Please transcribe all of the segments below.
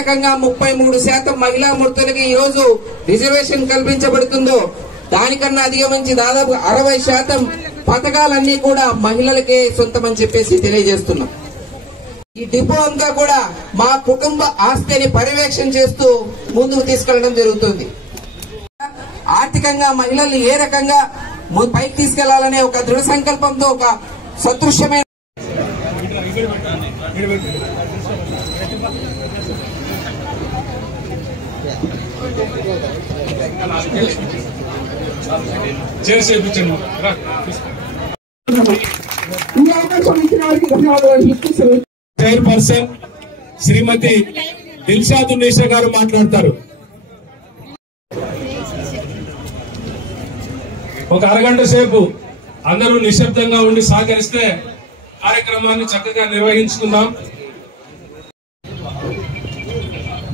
రకంగా 33% మహిళా మూర్తులకి ఈ రోజు రిజర్వేషన్ కల్పించబడుతుందో దానికన్నా అధిగమించి దాదాపు 60% పథకాలన్నీ కూడా మహిళలకే సొంతమని చెప్పేసి తెలియజేస్తున్నాం. ఈ డిపో అంతా కూడా మా కుటుంబ ఆస్తిని పర్యవేక్షణ చేస్తూ ముందుకు తీసుకెళ్లడం జరుగుతుంది. ఆర్థికంగా మహిళల్ని ఏ రకంగా పైకి తీసుకెళ్లాలనే ఒక దృఢ సంకల్పంతో ఒక సదృశ్యమైన చైర్పర్సన్ శ్రీమతి దిల్షాదున్నిసా గారు మాట్లాడతారు. ఒక అరగంట సేపు అందరూ నిశ్శబ్దంగా ఉండి సహకరిస్తే కార్యక్రమాన్ని చక్కగా నిర్వహించుకుందాం.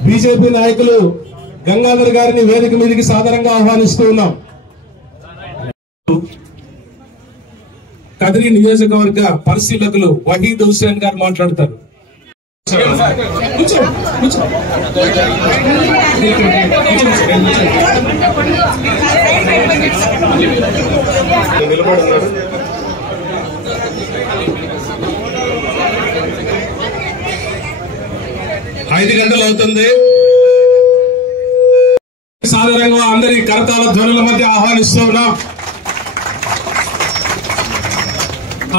బీజేపీ నాయకులు గంగాధర్ గారిని వేదిక మీదకి సాదరంగా ఆహ్వానిస్తూ ఉన్నాం. కదిరి నియోజకవర్గ పరిశీలకులు వహీద్ హుస్సేన్ గారు మాట్లాడతారు. ఐదు గంటలు అవుతుంది. సాధారణంగా అందరి కరతాళ ధ్వనుల మధ్య ఆహ్వానిస్తూ ఉన్నాం.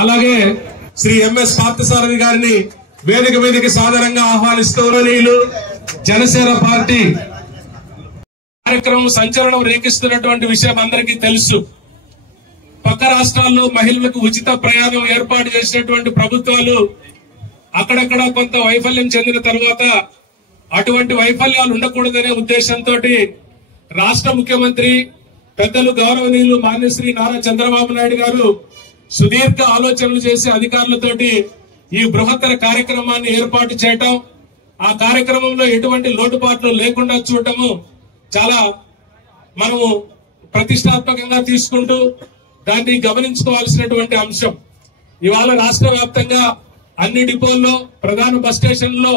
అలాగే శ్రీ ఎంఎస్ పార్థసారథి గారిని వేదిక మీదకి సాధారణంగా ఆహ్వానిస్తూ జనసేన పార్టీ కార్యక్రమం సంచలనం రేకిస్తున్నటువంటి విషయం అందరికీ తెలుసు. పక్క రాష్ట్రాల్లో మహిళలకు ఉచిత ప్రయాణం ఏర్పాటు చేసినటువంటి ప్రభుత్వాలు అక్కడక్కడ కొంత వైఫల్యం చెందిన తర్వాత అటువంటి వైఫల్యాలు ఉండకూడదనే ఉద్దేశంతో రాష్ట్ర ముఖ్యమంత్రి పెద్దలు గౌరవనీయులు మాన్యశ్రీ నారా చంద్రబాబు నాయుడు గారు సుదీర్ఘ ఆలోచనలు చేసి అధికారులతోటి ఈ బృహత్తర కార్యక్రమాన్ని ఏర్పాటు చేయటం, ఆ కార్యక్రమంలో ఎటువంటి లోటుపాట్లు లేకుండా చూడటము చాలా మనము ప్రతిష్టాత్మకంగా తీసుకుంటూ దాన్ని గమనించుకోవాల్సినటువంటి అంశం. ఇవాళ రాష్ట్ర వ్యాప్తంగా అన్ని డిపోల్లో ప్రధాన బస్ స్టేషన్లలో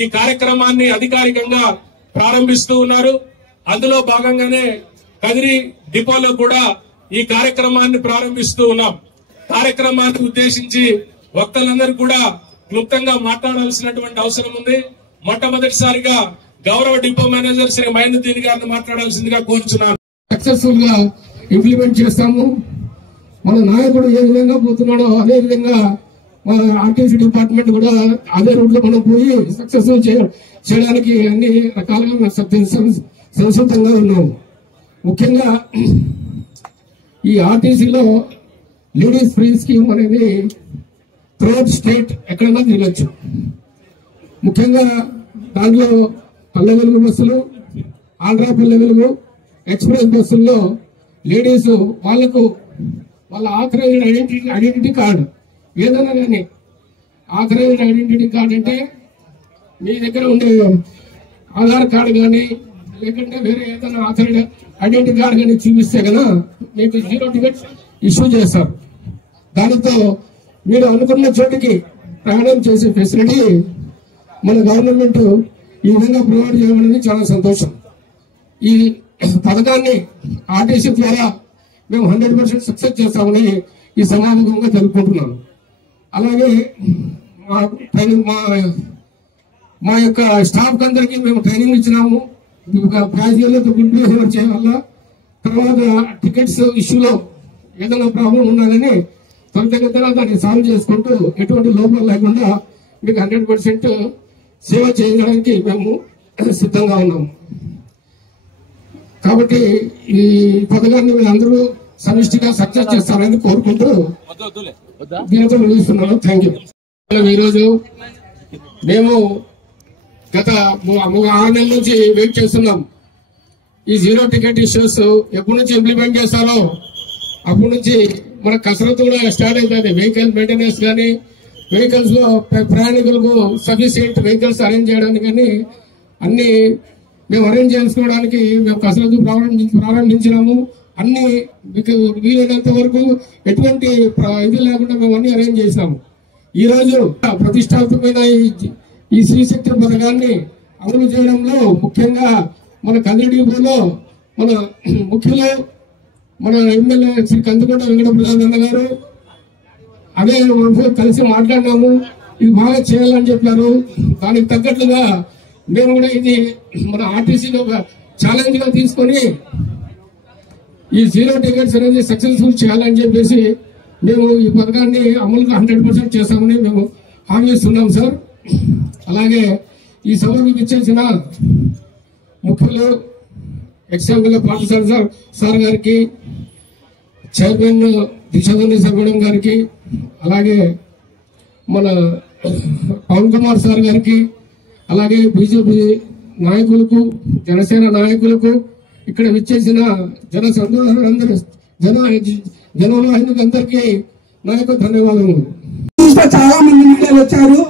ఈ కార్యక్రమాన్ని అధికారికంగా ప్రారంభిస్తూ ఉన్నారు. అందులో భాగంగానే కదిరి డిపోలో కూడా ఈ కార్యక్రమాన్ని ప్రారంభిస్తూ ఉన్నాం. కార్యక్రమాన్ని ఉద్దేశించి వక్తలందరూ కూడా క్లుప్తంగా మాట్లాడాల్సినటువంటి అవసరం ఉంది. మొట్టమొదటిసారిగా గౌరవ డిపో మేనేజర్ శ్రీ మైనుద్దీన్ గారిని మాట్లాడాల్సిందిగా కోరుచున్నాను. సక్సెస్ఫుల్ గా ఇంప్లిమెంట్ చేస్తాము. మన నాయకుడు ఏ విధంగా పోతున్నాడో అదే విధంగా మన ఆర్టీసీ డిపార్ట్మెంట్ కూడా అదే రూట్ లో మనం పోయి సక్సెస్ఫుల్ చేయడానికి అన్ని రకాలుగా సంసిద్ధంగా ఉన్నాము. ముఖ్యంగా ఈ ఆర్టీసీలో లేడీస్ ఫ్రీ స్కీమ్ అనేది త్రూఅవుట్ స్టేట్ ఎక్కడైనా తిరగచ్చు. ముఖ్యంగా దాంట్లో పల్లె వెలుగు బస్సులు, ఆంధ్రా పల్లె వెలుగు, ఎక్స్ప్రెస్ బస్సుల్లో లేడీస్ వాళ్లకు వాళ్ళ ఆథరైజ్డ్ ఐడెంటిటీ కార్డు ఏదైనా కానీ ఆథరైజ్డ్ ఐడెంటిటీ కార్డు అంటే మీ దగ్గర ఉండే ఆధార్ కార్డు కానీ లేకుంటే వేరే ఏదైనా ఆథరైజ్డ్ ఐడెంటిటీ కార్డు కానీ చూపిస్తే కదా మీకు 0 టికెట్ ఇష్యూ చేస్తారు. దానితో మీరు అనుకున్న చోటికి ప్రయాణం చేసే ఫెసిలిటీ మన గవర్నమెంట్ ఈ విధంగా ప్రొవైడ్ చేయడం చాలా సంతోషం. ఈ పథకాన్ని ఆర్టీసీ ద్వారా మేము 100% సక్సెస్ చేస్తామని ఈ సమావేశంగా తెలుపుకుంటున్నాను. అలాగే మా యొక్క స్టాఫ్ అందరికీ మేము ట్రైనింగ్ ఇచ్చినాము. ప్యాసింజర్లతో గుడ్ బిహేవియర్ చేయాల, తర్వాత టికెట్స్ ఇష్యూలో ఏదైనా ప్రాబ్లం ఉన్నదని త్వరితగతిన దాన్ని సాల్వ్ చేసుకుంటూ ఎటువంటి లోపం లేకుండా మీకు 100% సేవ చేయడానికి మేము సిద్ధంగా ఉన్నాము. కాబట్టి ఈ పథకాన్ని మీరు అందరూ సమిష్టిగా సక్సెస్ చేస్తారని కోరుకుంటూ దీనితో ముగిస్తున్నాను. Thank you. ఈరోజు మేము గత 6 నెలల నుంచి వెయిట్ చేస్తున్నాం. ఈ 0 టికెట్ ఇష్యూస్ ఎప్పటి నుంచి ఇంప్లిమెంట్ చేస్తారో అప్పటి నుంచి మన కసరత్తు కూడా స్టార్ట్ అవుతుంది. వెహికల్ మెయింటెనెన్స్ కానీ, వెహికల్స్ లో ప్రయాణికులకు సఫిషియెంట్ వెహికల్స్ అరేంజ్ చేయడానికి కానీ అన్ని మేము అరేంజ్ చేసుకోవడానికి మేము కసరత్తు ప్రారంభించినాము. అన్ని మీకు వీలైనంత వరకు ఎటువంటి ఇది లేకుండా మేము అన్ని అరేంజ్ చేసినాము. ఈ రోజు ప్రతిష్టాత్మకమైన ఈ శ్రీశక్తి పథకాన్ని అమలు చేయడంలో ముఖ్యంగా మన కదిరి డిపోలో మన ముఖ్యులు మన ఎమ్మెల్యే శ్రీ కందుకొండ వెంకటప్రసాద్ అన్న గారు అదే కలిసి మాట్లాడినాము. ఇది బాగా చేయాలని చెప్పారు. దానికి తగ్గట్లుగా మేము కూడా ఇది మన ఆర్టీసీలో ఒక ఛాలెంజ్ గా తీసుకొని ఈ 0 టికెట్స్ అనేది సక్సెస్ఫుల్ చేయాలని చెప్పేసి మేము ఈ పథకాన్ని అమలుగా 100% చేస్తామని మేము హామీ ఇస్తున్నాం సార్. అలాగే ఈ సభకు ఇచ్చేసిన ముఖ్యులు ఎక్స్-ఎమ్మెల్యే పార్థసారథి సార్ గారికి, చైర్మన్ దిశాధని సర్వడం గారికి, అలాగే మన పవన్ కుమార్ సార్ గారికి, అలాగే బీజేపీ నాయకులకు, జనసేన నాయకులకు, ఇక్కడ విచ్చేసిన జన సందోహులందరూ జనవాహినికి అందరికీ నా యొక్క ధన్యవాదములు. చాలా మంది మహిళలు వచ్చారు.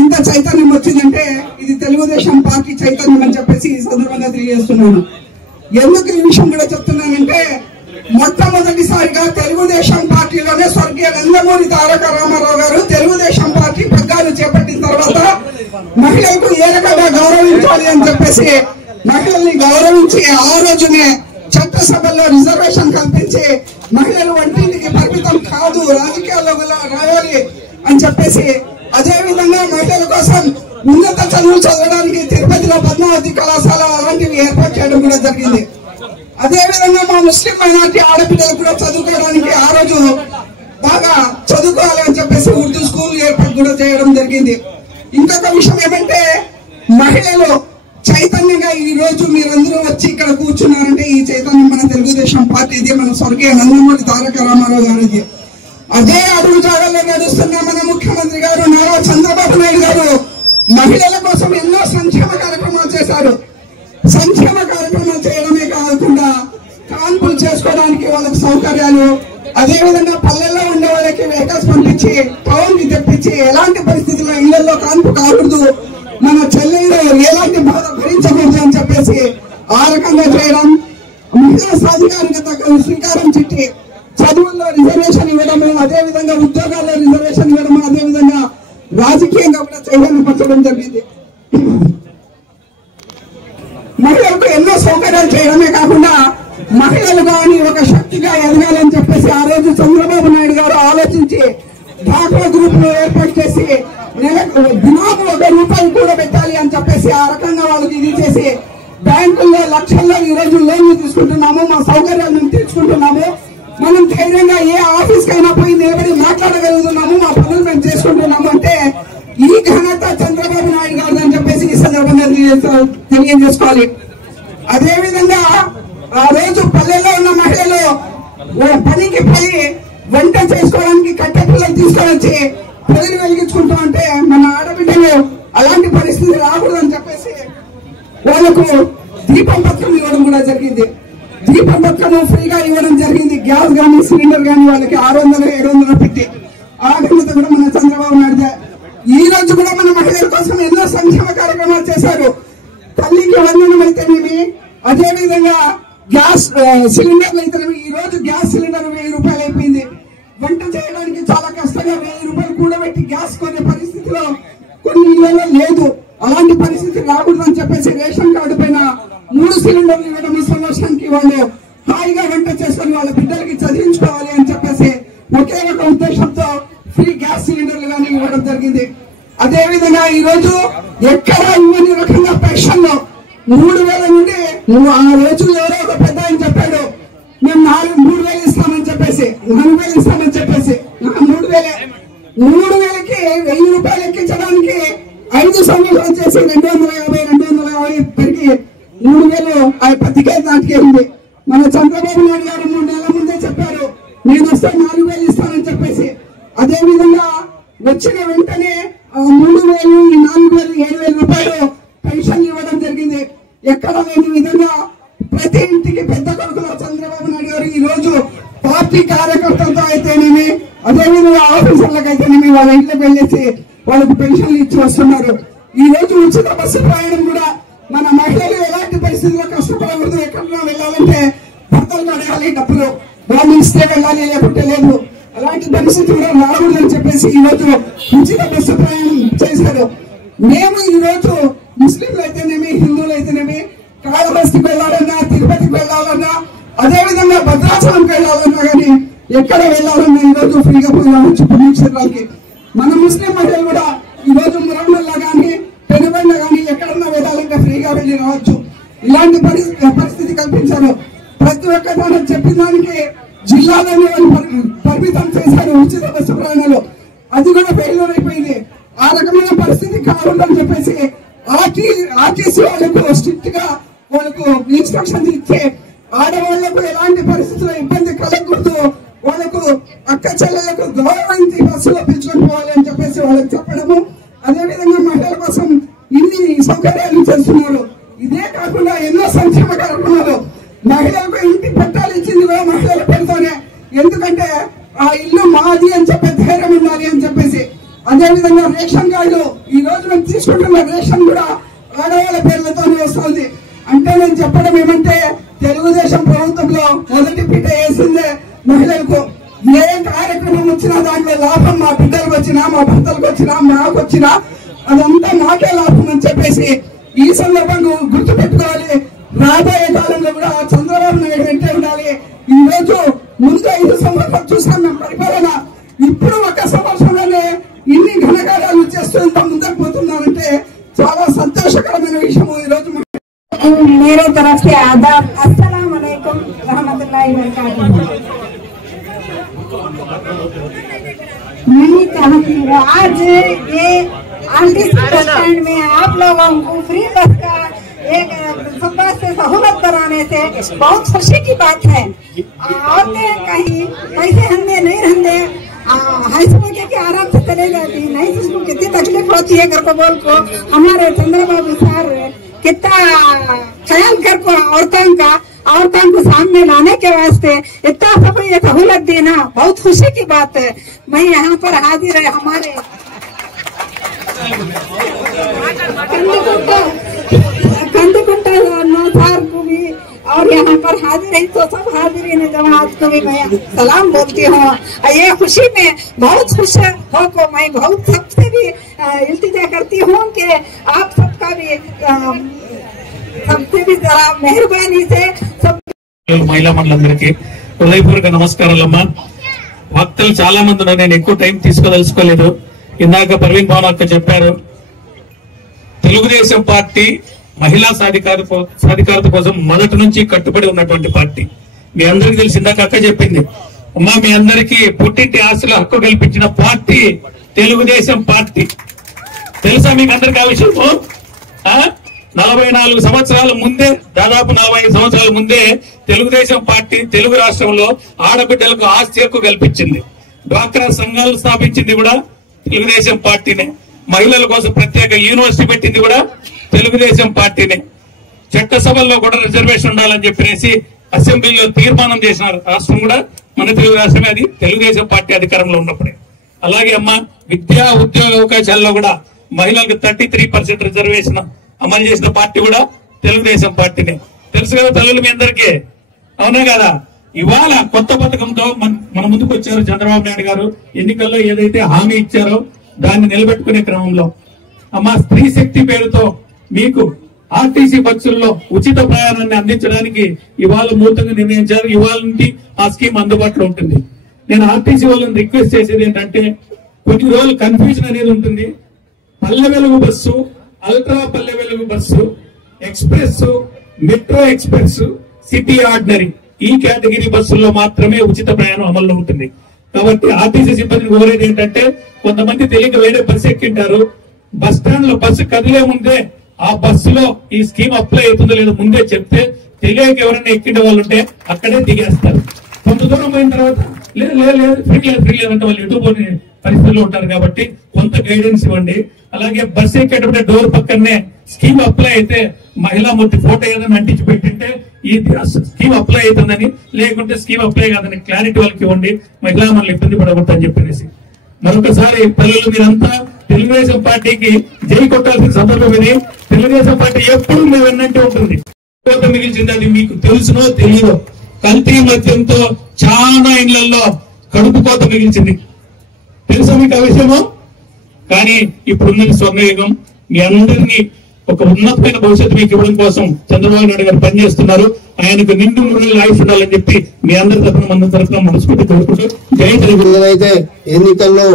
ఇంత చైతన్యం వచ్చిందంటే ఇది తెలుగుదేశం పార్టీ చైతన్యం అని చెప్పేసి ఈ సందర్భంగా తెలియజేస్తున్నాను. ఎందుకు ఈ విషయం కూడా చెప్తున్నానంటే మొట్టమొదటిసారిగా తెలుగుదేశం పార్టీలోనే స్వర్గీయ నందమూరి తారక రామారావు గారు తెలుగుదేశం పార్టీ పగ్గాలు చేపట్టిన తర్వాత మహిళలకు ఏ రకంగా గౌరవించాలి అని చెప్పేసి మహిళల్ని గౌరవించి ఆ రోజునే చట్టసభల్లో రిజర్వేషన్ కల్పించి మహిళలు వంటింటికి పరిమితం కాదు, రాజకీయాల్లో రావాలి అని చెప్పేసి, అదే విధంగా మహిళల కోసం ఉన్నత చదువులు చదవడానికి తిరుపతిలో పద్మావతి కళాశాల అలాంటివి ఏర్పాటు చేయడం కూడా జరిగింది. అదే విధంగా మా ముస్లిం మైనార్టీ ఆడపిల్లలు కూడా చదువుకోవడానికి ఆ రోజు బాగా చదువుకోవాలి అని చెప్పేసి ఉర్దూ స్కూల్ ఏర్పాటు కూడా చేయడం జరిగింది. ఇంకొక విషయం ఏమంటే మహిళలు చైతన్యంగా ఈ రోజు మీరందరూ వచ్చి ఇక్కడ కూర్చున్నారంటే ఈ చైతన్యం మన తెలుగుదేశం పార్టీది, మన స్వర్గీయ నందమూరి తారక రామారావు గారిది. అదే అడుగు జాడల్లో నడుస్తున్న మన ముఖ్యమంత్రి గారు నారా చంద్రబాబు నాయుడు గారు మహిళల కోసం ఎన్నో సంక్షేమ కార్యక్రమాలు చేశారు. సంక్షేమ కార్యక్రమాలు చేయడమే కాకుండా కాన్పులు చేసుకోవడానికి వాళ్ళకి సౌకర్యాలు, అదే విధంగా పల్లెల్లో ఉండే వాళ్ళకి వెహికల్స్ పంపించి టౌన్ కి తెప్పించి ఎలాంటి పరిస్థితుల్లో ఇళ్లలో కాన్పు కాకూడదు, మన చెల్లెళ్ళు ఎలాంటి బాధ భరించకూడదు అని చెప్పేసి ఆ రకంగా చేయడం, మహిళా సాధికారికత శ్రీకారం చుట్టి చదువుల్లో రిజర్వేషన్ ఇవ్వడము, అదే విధంగా ఉద్యోగాల్లో రిజర్వేషన్ ఇవ్వడము, అదే విధంగా రాజకీయంగా కూడా చైతన్యపరచడం జరిగింది. మహిళలకు ఎన్నో సౌకర్యాలు చేయడమే కాకుండా మహిళలు కానీ ఒక శక్తిగా ఎదగాలని చెప్పేసి ఆ రోజు చంద్రబాబు నాయుడు గారు ఆలోచించి డాక్రా గ్రూప్ లో ఏర్పాటు చేసి నెలకు దినాము ₹1 కూడా పెట్టాలి అని చెప్పేసి ఆ రకంగా వాళ్ళకి ఇది చేసి బ్యాంకుల్లో లక్షల్లో ఈ రోజు లోన్లు తీసుకుంటున్నాము, మా సౌకర్యాలు మేము తీర్చుకుంటున్నాము, మనం ధైర్యంగా ఏ ఆఫీస్ కైనా పోయి నిలబడి మాట్లాడగలుగుతున్నాము, మా పనులు మేము చేసుకుంటున్నాము అంటే ఈ ఘనత చంద్రబాబు నాయుడు గారు అని చెప్పేసి ఈ సందర్భంగా తెలియజేసుకోవాలి. అదే విధంగా ఆ రోజు పల్లెల్లో ఉన్న మహిళలు పనికి పోయి వంట చేసుకోవడానికి కట్టె పిల్లలు తీసుకొని వచ్చి పొలిని వెలిగించుకుంటూ ఉంటే మన ఆడబిడ్డలు అలాంటి పరిస్థితి రాకూడదని చెప్పేసి వాళ్ళకు దీపం పథకం ఇవ్వడం కూడా జరిగింది. దీపం పథకం ఫ్రీగా ఇవ్వడం జరిగింది. గ్యాస్ కానీ సిలిండర్ కానీ వాళ్ళకి 600-700 పెట్టి ఆ ఘనత కూడా మన చంద్రబాబు నాయుడు. ఈ రోజు కూడా మన మహిళల కోసం ఎన్నో సంక్షేమ కార్యక్రమాలు చేశారు. తల్లికి వందనం అయితేనేమి, అదే విధంగా గ్యాస్ సిలిండర్లు అయితేనేమి, ఈ రోజు గ్యాస్ సిలిండర్ ₹1000 అయిపోయింది. వంట చేయడానికి చాలా కష్టంగా ₹1000 కూడబెట్టి గ్యాస్ కొనే పరిస్థితిలో కొన్ని ఇళ్లలో లేదు. అలాంటి పరిస్థితి రాకూడదని చెప్పేసి రేషన్ కార్డు పైన 3 సిలిండర్లు ఇవ్వడం, సంవత్సరానికి వాళ్ళు హాయిగా వంట చేసుకుని వాళ్ళ బిడ్డలకి చదివించుకోవాలి అని చెప్పేసి ఒకే ఒక ఉద్దేశంతో ఫ్రీ గ్యాస్ సిలిండర్లు కానీ ఇవ్వడం జరిగింది. అదే విధంగా ఈ రోజు ఎక్కడ ఇవ్వని రకంగా పెన్షన్లు 3000 నుండి ఆ రోజు ఎవరో ఒక పెద్ద ఆయన చెప్పాడు మేము 3,000 ఇస్తామని చెప్పేసి 4,000 ఇస్తామని చెప్పేసి 3,000కి ₹1000 ఎక్కించడానికి 5 సంవత్సరాలు చేసి 250 పెరిగి 3,000 ఆ పత్రికే దాటికేయింది. మన చంద్రబాబు నాయుడు గారు 3 నెలల ముందే చెప్పారు నేను వస్తే 4,000 ఇస్తానని చెప్పేసి. అదే విధంగా వచ్చిన వెంటనే 3,000, 4,000, ₹7,000 పెన్షన్ ఇవ్వడం జరిగింది. ఎక్కడ లేని విధంగా ప్రతి ఇంటికి పెద్ద కొడుకుల చంద్రబాబు నాయుడు గారు ఈ రోజు పార్టీ కార్యకర్తలతో అయితేనేమి, అదేవిధంగా ఆఫీసర్లకు అయితేనేమి వాళ్ళ ఇంట్లోకి వెళ్ళేసి వాళ్ళకు పెన్షన్లు ఇచ్చి వస్తున్నారు. ఈ రోజు ఉచిత బస్సు ప్రయాణం కూడా మన మహిళలు ఎలాంటి పరిస్థితుల్లో కష్టపడకూడదు, ఎక్కడన్నా వెళ్ళాలంటే భర్తలు అడగాలి డబ్బులు, వాళ్ళు ఇస్తే వెళ్ళాలి లేకుంటే లేదు, అలాంటి పరిస్థితి కూడా రాకూడదని చెప్పేసి ఈ రోజు ఉచిత బస్సు ప్రయాణం చేశారు. మేము ఈ రోజు ముస్లింలు అయితేనేమి కాళహస్తికి వెళ్ళాలన్నా, తిరుపతికి వెళ్ళాలన్నా, అదేవిధంగా భద్రాచలంకి వెళ్ళాలన్నా కానీ ఎక్కడ వెళ్ళాలన్నా ఈరోజు ఫ్రీగా పోయి రావచ్చు పుణ్యక్షేత్రాలకి. మన ముస్లిం మహిళలు కూడా ఈరోజు మురమల్లా కానీ, పెనుబండ కానీ ఎక్కడన్నా వెళ్ళాలంటే ఫ్రీగా వెళ్ళి రావచ్చు. ఇలాంటి పరిస్థితి కల్పించారు. ప్రతి ఒక్క దాన్ని చెప్పిన దానికి జిల్లాలోనే పరిమితం చేశారు ఉచిత బస్సు ప్రయాణాలు. అది కూడా ఫెయిల్యూర్ అయిపోయింది. ఆ రకమైన పరిస్థితి కావాలని చెప్పేసి ఆర్టీసీ వాళ్ళకు స్ట్రిక్ట్ గా వాళ్ళకు ఇన్స్ట్రక్షన్స్ ఇచ్చే, ఆడవాళ్లకు ఎలాంటి పరిస్థితుల్లో ఇబ్బంది కలగకూడదు, వాళ్ళకు అక్క చెల్లెలకు గౌరవించి బస్సులో పిలుచుకొని పోవాలని చెప్పేసి వాళ్ళకి చెప్పడము. అదేవిధంగా మహిళల కోసం ఇన్ని సౌకర్యాలు చేస్తున్నారు. ఇదే కాకుండా ఎన్నో సంక్షేమ కార్యక్రమాలు, మహిళలకు ఇంటి పట్టాలు ఇచ్చింది కూడా మహిళల పేరుతోనే. ఎందుకంటే ఆ ఇల్లు మాది అని చెప్పే ధైర్యం ఉండాలి అని చెప్పేసి. అదేవిధంగా రేషన్ కార్డు, ఈ రోజు మేము తీసుకుంటున్న రేషన్ కూడా ఆడవాళ్ళ పేర్లతోనే వస్తుంది. అంటే నేను చెప్పడం ఏమంటే తెలుగుదేశం ప్రభుత్వంలో మొదటి పీట వేసిందే మహిళలకు. ఏ కార్యక్రమం వచ్చినా దాంట్లో లాభం మా బిడ్డలకు వచ్చినా, మా భర్తలకు వచ్చినా, మాకు వచ్చినా అదంతా మాకే లాభం అని చెప్పేసి ఈ సందర్భంగా గుర్తు పెట్టుకోవాలి. రాబోయే కాలంలో కూడా చంద్రబాబు నాయుడు వెంటే ఉండాలి. ఈ రోజు ముందు 5 సంవత్సరాలు చూసాం మేము పరిపాలన. ఇప్పుడు 1 సంవత్సరంలోనే ఇన్ని ఘనకార్యాలు చేస్తూ ఇంత ముందుకు పోతున్నారంటే చాలా సంతోషకరమైన విషయము. ఈ రోజు मेरे तरफ से आदाब, अस्सलाम वालेकुम रहमतुल्लाहि व बरकातहू। मैं चाहती हूँ आज ये आरटीसी बस स्टैंड में आप लोगों को फ्री बस का एक सुबह से सहूलत कराने से बहुत खुशी की बात है। औरतें कहीं पैसे हंदे नहीं रहते, हाईस्कूल के आराम से चले जाती, नहीं जिसको कितनी तकलीफ होती है घर को बोल को। हमारे चंद्रबाबू सर कितना ख्याल कर को औरतों को सामने लाने के वास्ते इतना सब ये सहूलत देना बहुत खुशी की बात है। मैं यहाँ पर हाजिर है हमारे कंदकुंटा नौसार को भी, और यहाँ पर हाजिर है तो सब हाजिरीन जमात को भी मैं सलाम बोलती हूँ। ये खुशी में बहुत खुश हो को मैं बहुत सबसे भी इल्तिजा करती हूँ कि आप सबका भी सबसे भी जरा मेहरबानी से सब మహిళా మండలందరికీ హృదయపూర్వక నమస్కారాలమ్మా. వక్తలు చాలా మంది ఉన్నారు, నేను ఎక్కువ టైం తీసుకోదలుచుకోలేదు. ఇందాక ప్రవీణ్ భవన్ అక్క చెప్పారు, తెలుగుదేశం పార్టీ మహిళా సాధికారత కోసం మొదటి నుంచి కట్టుబడి ఉన్నటువంటి పార్టీ. మీ అందరికీ తెలిసి ఇందాక అక్క చెప్పింది, అమ్మా మీ అందరికీ పుట్టింటి ఆస్తుల హక్కు కల్పించిన పార్టీ తెలుగుదేశం పార్టీ. తెలుసా మీకు అందరికీ ఆ విషయము? 44 సంవత్సరాల ముందే, దాదాపు 45 సంవత్సరాల ముందే తెలుగుదేశం పార్టీ తెలుగు రాష్ట్రంలో ఆడబిడ్డలకు ఆస్తి హక్కు కల్పించింది. డ్వాక్రా సంఘాలు స్థాపించింది కూడా తెలుగుదేశం పార్టీనే. మహిళల కోసం ప్రత్యేక యూనివర్సిటీ పెట్టింది కూడా తెలుగుదేశం పార్టీనే. చట్టసభల్లో కూడా రిజర్వేషన్ ఉండాలని చెప్పేసి అసెంబ్లీలో తీర్మానం చేసిన రాష్ట్రం కూడా మన తెలుగు రాష్ట్రమే, అది తెలుగుదేశం పార్టీ అధికారంలో ఉన్నప్పుడే. అలాగే అమ్మ విద్యా ఉద్యోగ అవకాశాల్లో కూడా మహిళలకు 33% రిజర్వేషన్ అమలు చేసిన పార్టీ కూడా తెలుగుదేశం పార్టీనే. తెలుసు కదా తల్లులు మీ అందరికీ, అవునా కదా? ఇవాళ కొత్త పథకంతో మన ముందుకు వచ్చారు చంద్రబాబు నాయుడు గారు. ఎన్నికల్లో ఏదైతే హామీ ఇచ్చారో దాన్ని నిలబెట్టుకునే క్రమంలో అమ్మ స్త్రీ శక్తి పేరుతో మీకు ఆర్టీసీ బస్సుల్లో ఉచిత ప్రయాణాన్ని అందించడానికి ఇవాళ నూతనంగా నిర్ణయించారు. ఇవాళ నుండి ఆ స్కీమ్ అందుబాటులో ఉంటుంది. నేను ఆర్టీసీ వాళ్ళని రిక్వెస్ట్ చేసేది ఏంటంటే, కొన్ని రోజులు కన్ఫ్యూజన్ అనేది ఉంటుంది. Palle Velugu bus, ultra Palle Velugu bus, express, metro express, city ordinary, ఈ కేటగిరీ బస్సుల్లో మాత్రమే ఉచిత ప్రయాణం అమల్లో ఉంటుంది. కాబట్టి ఆర్టీసీ సిబ్బందిని కోరేది ఏంటంటే, కొంతమంది తెలియక వేరే బస్సు ఎక్కింటారు. బస్ స్టాండ్ లో బస్సు కదిలే ముందే ఆ బస్సులో ఈ స్కీమ్ అప్లై అవుతుందో లేదో ముందే చెప్తే, తెలియక ఎవరైనా ఎక్కిండే వాళ్ళు ఉంటే అక్కడే దిగేస్తారు. కొంత దూరం పోయిన తర్వాత లేదు ఫ్రీ లేదంటే వాళ్ళు ఎటు పోని పరిస్థితుల్లో ఉంటారు. కాబట్టి కొంత గైడెన్స్ ఇవ్వండి. అలాగే బస్సు ఎక్కేటప్పుడు డోర్ పక్కనే స్కీమ్ అప్లై అయితే మహిళా మూర్తి ఫోటో ఏదైనా అంటించి పెట్టింటే ఈ స్కీమ్ అప్లై అవుతుందని, లేకుంటే స్కీమ్ అప్లై కాదని క్లారిటీ వాళ్ళకి ఇవ్వండి. మహిళా మనల్ని ఇబ్బంది పడకూడదు అని చెప్పేసి మరొకసారి పిల్లలు మీరంతా తెలుగుదేశం పార్టీకి జై కొట్టాల్సిన సందర్భం ఇది. తెలుగుదేశం పార్టీ ఎప్పుడు మేము వెన్నంటే ఉంటుంది. మిగిల్చింది అది మీకు తెలుసునో తెలియదో, కల్తీ మద్యంతో చాలా ఇళ్లలో కడుపు కోత మిగిల్చింది. తెలుసా మీకు ఆ విషయము? కానీ ఇప్పుడున్నది స్వర్ణయుగం. మీ అందరినీ ఒక ఉన్నతమైన భవిష్యత్తు మీకు ఇవ్వడం కోసం చంద్రబాబు నాయుడు గారు పనిచేస్తున్నారు. ఆయనకు నిండు 3 లైఫ్ ఉండాలని చెప్పి మీ అందరి తరఫున మన తరఫున మనస్ఫూర్తి కోరుకుంటూ జై తెలుగు. ఏదైతే ఎన్నికల్లో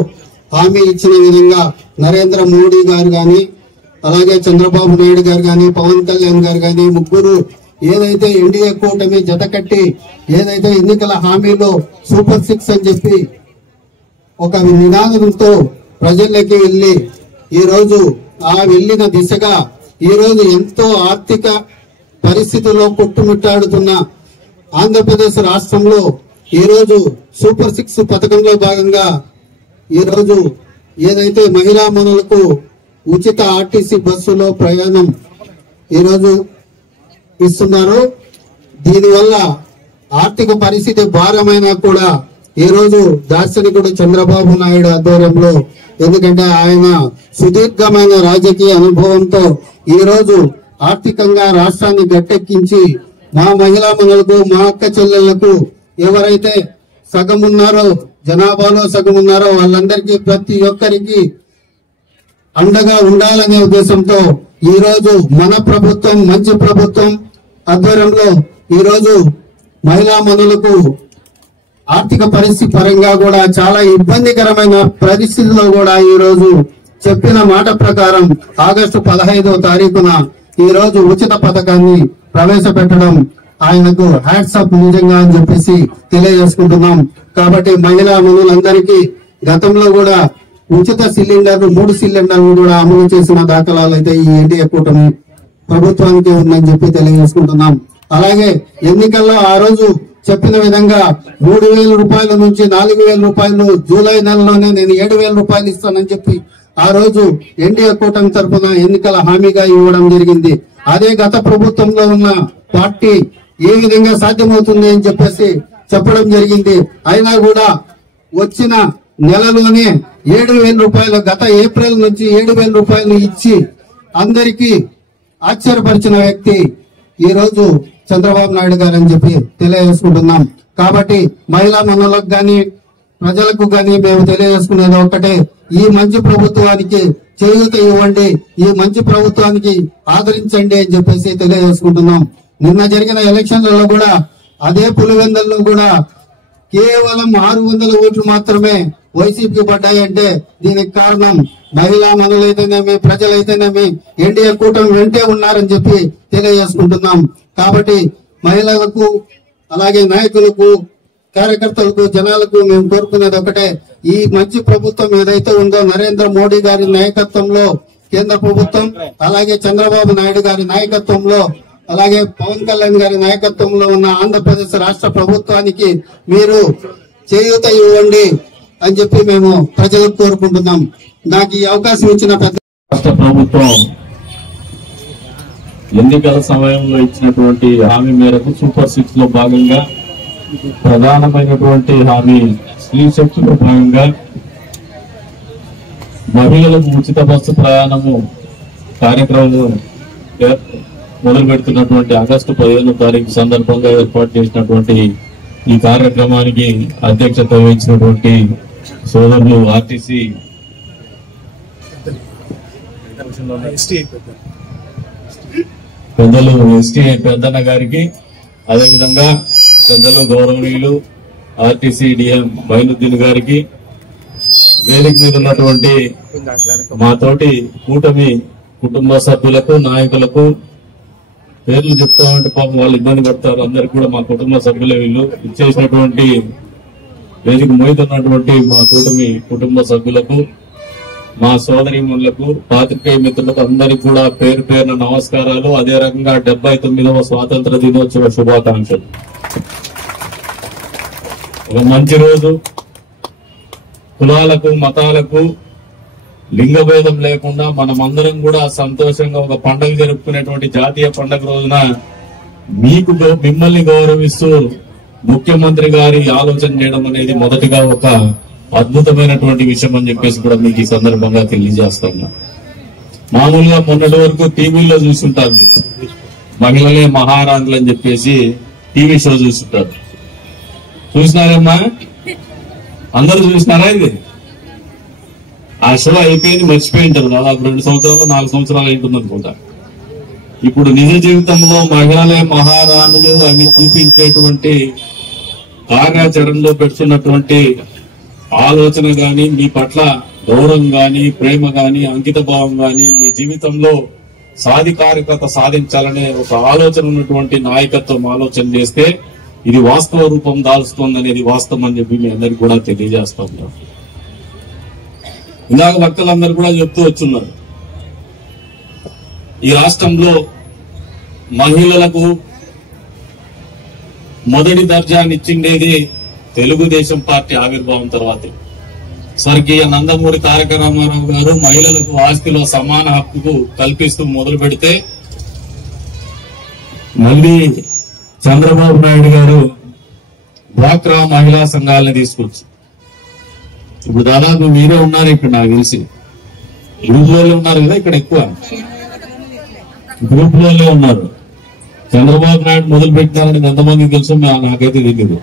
హామీ ఇచ్చిన విధంగా నరేంద్ర మోడీ గారు గాని, అలాగే చంద్రబాబు నాయుడు గారు గాని, పవన్ కళ్యాణ్ గారు గాని, ముగ్గురు ఏదైతే ఎన్డీఏ కూటమి జతకట్టి ఏదైతే ఎన్నికల హామీలో సూపర్ 6 అని చెప్పి ఒక నినాదంతో ప్రజల్లోకి వెళ్లి ఈ రోజు ఆ వెళ్లిన దిశగా ఈ రోజు ఎంతో ఆర్థిక పరిస్థితుల్లో కొట్టుమిట్టాడుతున్న ఆంధ్రప్రదేశ్ రాష్ట్రంలో ఈ రోజు సూపర్ 6 పథకంలో భాగంగా ఈ రోజు ఏదైతే మహిళా మనులకు ఉచిత ఆర్టీసీ బస్సులో ప్రయాణం ఈ రోజు ఇస్తున్నారు. దీనివల్ల ఆర్థిక పరిస్థితి భారమైనా కూడా ఈ రోజు దార్శనికుడు చంద్రబాబు నాయుడు ఆధ్వర్యంలో, ఎందుకంటే ఆయన సుదీర్ఘమైన రాజకీయ అనుభవంతో ఈ రోజు ఆర్థికంగా రాష్ట్రాన్ని గట్టెక్కించి మా మహిళా మనులకు, మా అక్క చెల్లెళ్లకు ఎవరైతే సగం ఉన్నారో, జనాభాలో సగం ఉన్నారో వాళ్ళందరికీ ప్రతి ఒక్కరికి అండగా ఉండాలనే ఉద్దేశంతో ఈ రోజు మన ప్రభుత్వం, మంచి ప్రభుత్వం ఆధ్వర్యంలో ఈ రోజు మహిళా మనులకు ఆర్థిక పరిస్థితి పరంగా కూడా చాలా ఇబ్బందికరమైన పరిస్థితుల్లో కూడా ఈ రోజు చెప్పిన మాట ప్రకారం ఆగస్టు 15వ తారీఖున ఈ రోజు ఉచిత పథకాన్ని ప్రవేశపెట్టడం ఆయనకు హ్యాట్స్ ఆఫ్ నిజంగా అని చెప్పేసి తెలియజేసుకుంటున్నాం. కాబట్టి మహిళా మనులందరికీ గతంలో కూడా ఉచిత సిలిండర్లు 3 సిలిండర్లు కూడా అమలు చేసిన దాఖలాలు అయితే ఈ ఎన్డీఏ కూటమి ప్రభుత్వానికి ఉందని చెప్పి తెలియజేసుకుంటున్నాం. అలాగే ఎన్నికల్లో ఆ రోజు చెప్పిన విధంగా 3,000 రూపాయల నుంచి 4,000 రూపాయలు జూలై నెలలోనే నేను 7,000 రూపాయలు ఇస్తానని చెప్పి ఆ రోజు ఎన్డీఏ కూటమి తరఫున ఎన్నికల హామీగా ఇవ్వడం జరిగింది. అదే గత ప్రభుత్వంలో ఉన్న పార్టీ ఏ విధంగా సాధ్యమవుతుంది అని చెప్పేసి చెప్పడం జరిగింది. అయినా కూడా వచ్చిన నెలలోనే 7,000 రూపాయలు గత ఏప్రిల్ నుంచి 7,000 రూపాయలు ఇచ్చి అందరికీ ఆశ్చర్యపరిచిన వ్యక్తి ఈ రోజు చంద్రబాబు నాయుడు గారు అని చెప్పి తెలియజేసుకుంటున్నాం. కాబట్టి మహిళా మనులకు గాని, ప్రజలకు గాని మేము తెలియజేసుకునేది ఒక్కటే, ఈ మంచి ప్రభుత్వానికి చేయూత ఇవ్వండి, ఈ మంచి ప్రభుత్వానికి ఆదరించండి అని చెప్పేసి తెలియజేసుకుంటున్నాం. నిన్న జరిగిన ఎలక్షన్లలో కూడా అదే పులివెందుల్లో కూడా కేవలం 600 ఓట్లు మాత్రమే వైసీపీకి పడ్డాయంటే దీనికి కారణం మహిళా మనులైతేనేమి, ప్రజలైతేనేమి ఎన్డీఏ కూటమి వెంటే ఉన్నారని చెప్పి తెలియజేసుకుంటున్నాం. కాబట్టి మహిళలకు, అలాగే నాయకులకు, కార్యకర్తలకు, జనాలకు మేము కోరుకునేది ఒకటే, ఈ మంచి ప్రభుత్వం ఏదైతే ఉందో నరేంద్ర మోడీ గారి నాయకత్వంలో కేంద్ర ప్రభుత్వం, అలాగే చంద్రబాబు నాయుడు గారి నాయకత్వంలో, అలాగే పవన్ కళ్యాణ్ గారి నాయకత్వంలో ఉన్న ఆంధ్రప్రదేశ్ రాష్ట్ర ప్రభుత్వానికి మీరు చేయూత ఇవ్వండి అని చెప్పి మేము ప్రజలకు కోరుకుంటున్నాం. నాకు ఈ అవకాశం ఇచ్చిన రాష్ట్ర ప్రభుత్వం ఎన్నికల సమయంలో ఇచ్చినటువంటి హామీ మేరకు సూపర్ 6 లో భాగంగా ప్రధానమైనటువంటి హామీ స్త్రీ శక్తిలో భాగంగా మహిళలకు ఉచిత బస్సు ప్రయాణము కార్యక్రమం మొదలు పెడుతున్నటువంటి ఆగస్టు 15వ తారీఖు సందర్భంగా ఏర్పాటు చేసినటువంటి ఈ కార్యక్రమానికి అధ్యక్షత వహించినటువంటి సోదరులు ఆర్టీసీ పెద్దలు ఎస్టీఐ పెద్దన్న గారికి, అదేవిధంగా పెద్దలు గౌరవనీయులు ఆర్టీసీ డిఎం బైనుద్దీన్ గారికి, వేదిక మీద ఉన్నటువంటి మా తోటి కూటమి కుటుంబ సభ్యులకు, నాయకులకు పేర్లు చెప్తామంటే పాపం వాళ్ళు ఇబ్బంది పడతారు. అందరికి కూడా మా కుటుంబ సభ్యులే వీళ్ళు. ఇచ్చేసినటువంటి వేదిక మోయితున్నటువంటి మా కూటమి కుటుంబ సభ్యులకు, మా సోదరీమణులకు, పాత్రికేయ మిత్రులకు అందరికి కూడా పేరు పేరున నమస్కారాలు. అదే రకంగా 79వ స్వాతంత్ర దినోత్సవ శుభాకాంక్షలు. ఒక మంచి రోజు, కులాలకు, మతాలకు, లింగ భేదం లేకుండా మనమందరం కూడా సంతోషంగా ఒక పండుగ జరుపుకునేటువంటి జాతీయ పండుగ రోజున మిమ్మల్ని గౌరవిస్తూ ముఖ్యమంత్రి గారి ఆలోచన చేయడం అనేది మొదటిగా ఒక అద్భుతమైనటువంటి విషయం అని చెప్పేసి కూడా మీకు ఈ సందర్భంగా తెలియజేస్తున్నా. మామూలుగా మొన్నటి వరకు టీవీలో చూస్తుంటారు, మహిళలే మహారాణులు అని చెప్పేసి టీవీ షో చూస్తుంటారు. చూసినారమ్మా? అందరూ చూసినారా? ఇది ఆ షో అయిపోయింది, మర్చిపోయి ఉంటారు. దాదాపు 2 సంవత్సరాలు 4 సంవత్సరాలు అయింటుంది అనుకుంటా. ఇప్పుడు నిజ జీవితంలో మహిళలే మహారాణులు అని చూపించేటువంటి కార్యాచరణలో పెడుతున్నటువంటి ఆలోచన గాని, మీ పట్ల గౌరవం గాని, ప్రేమ గాని, అంకిత భావం గాని, మీ జీవితంలో సాధికారికత సాధించాలనే ఒక ఆలోచన ఉన్నటువంటి నాయకత్వం ఆలోచన చేస్తే ఇది వాస్తవ రూపం దాల్చుతుంది అనేది వాస్తవం అని చెప్పి మీ అందరికి కూడా తెలియజేస్తా ఉన్నాం. ఇందాక భక్తులందరూ కూడా చెప్తూ వచ్చున్నారు, ఈ రాష్ట్రంలో మహిళలకు మొదటి దర్జానిచ్చిండేది తెలుగుదేశం పార్టీ ఆవిర్భావం తర్వాతే. స్వర్గీయ నందమూరి తారక రామారావు గారు మహిళలకు ఆస్తిలో సమాన హక్కు కల్పిస్తూ మొదలు పెడితే, మళ్ళీ చంద్రబాబు నాయుడు గారు డ్వాక్రా మహిళా సంఘాలను తీసుకొచ్చి, ఇప్పుడు దాదాపు మీరే ఉన్నారు ఇక్కడ, నాకు తెలిసి గ్రూప్ లో ఉన్నారు కదా, ఇక్కడ ఎక్కువ గ్రూప్ లోనే ఉన్నారు. చంద్రబాబు నాయుడు మొదలు పెట్టినారని ఎంతమందికి తెలుసు నాకైతే తెలియదు.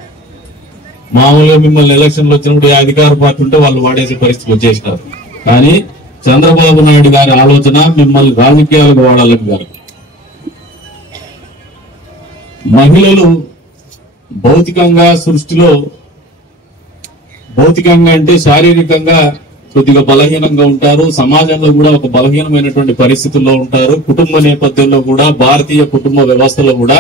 మామూలుగా మిమ్మల్ని ఎలక్షన్లు వచ్చినప్పుడు ఏ అధికార పార్టీ ఉంటే వాళ్ళు వాడేసే పరిస్థితి వచ్చేసినారు. కానీ చంద్రబాబు నాయుడు గారి ఆలోచన మిమ్మల్ని రాజకీయాలకు వాడాలని గారు. మహిళలు భౌతికంగా సృష్టిలో, భౌతికంగా అంటే శారీరకంగా కొద్దిగా బలహీనంగా ఉంటారు, సమాజంలో కూడా ఒక బలహీనమైనటువంటి పరిస్థితుల్లో ఉంటారు. కుటుంబ నేపథ్యంలో కూడా, భారతీయ కుటుంబ వ్యవస్థలో కూడా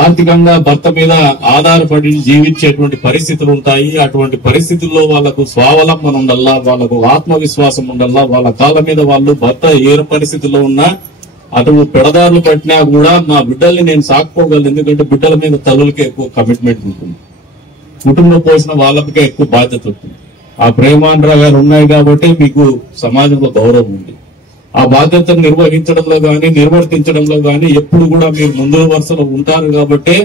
ఆర్థికంగా భర్త మీద ఆధారపడి జీవించేటువంటి పరిస్థితులు ఉంటాయి. అటువంటి పరిస్థితుల్లో వాళ్లకు స్వావలంబన ఉండాలా, వాళ్లకు ఆత్మవిశ్వాసం ఉండాలా, వాళ్ళ కాళ్ళ మీద వాళ్ళు భర్త ఏ పరిస్థితుల్లో ఉన్నా అటు పెడదారులు పట్టినా కూడా మా బిడ్డల్ని నేను సాకుకోగలను. ఎందుకంటే బిడ్డల మీద తల్లులకే ఎక్కువ కమిట్మెంట్ ఉంటుంది, కుటుంబ పోషణ వాళ్ళకే ఎక్కువ బాధ్యత ఉంటుంది. ఆ ప్రేమానురాగాలు ఉన్నాయి కాబట్టి మీకు సమాజంలో గౌరవం ఉంది. ఆ బాధ్యతను నిర్వహించడంలో గాని, నిర్వర్తించడంలో గాని ఎప్పుడు కూడా మీరు ముందు వరుసలో ఉంటారు. కాబట్టి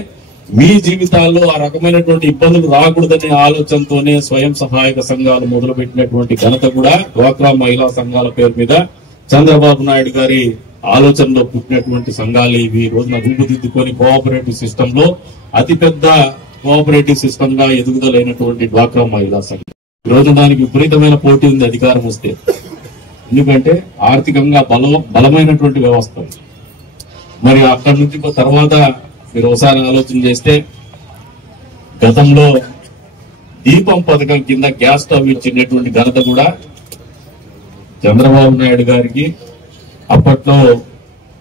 మీ జీవితాల్లో ఆ రకమైనటువంటి ఇబ్బందులు రాకూడదనే ఆలోచనతోనే స్వయం సహాయక సంఘాలు మొదలుపెట్టినటువంటి ఘనత కూడా డ్వాక్రా మహిళా సంఘాల పేరు మీద చంద్రబాబు నాయుడు గారి ఆలోచనలో పుట్టినటువంటి సంఘాలు ఇవి. ఈ రోజున రూపుదిద్దుకొని కోఆపరేటివ్ సిస్టమ్ లో అతిపెద్ద కోఆపరేటివ్ సిస్టమ్ గా ఎదుగుదలైనటువంటి డ్వాక్రా మహిళా సంఘం. ఈ రోజు దానికి విపరీతమైన పోటీ ఉంది అధికారం వస్తే. ఎందుకంటే ఆర్థికంగా బలమైనటువంటి వ్యవస్థ. మరి అక్కడి నుంచి తర్వాత మీరు ఒకసారి ఆలోచన చేస్తే, గతంలో దీపం పథకం కింద గ్యాస్ స్టవ్ ఇచ్చినటువంటి ఘనత కూడా చంద్రబాబు నాయుడు గారికి, అప్పట్లో